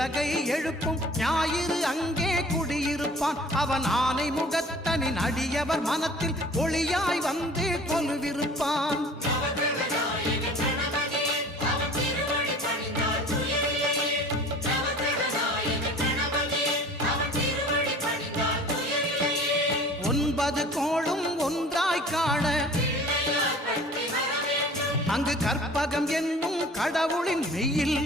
உலகை எழுப்பும் ஞாயிறு அங்கே குடியிருப்பான். அவன் ஆனை முகத்தனின் அடியவர் மனத்தில் ஒளியாய் வந்து கொலுவிருப்பான். ஒன்பது கோளும் ஒன்றாய் காண அங்கு கற்பகம் என்னும் கடவுளின் மெய்யில்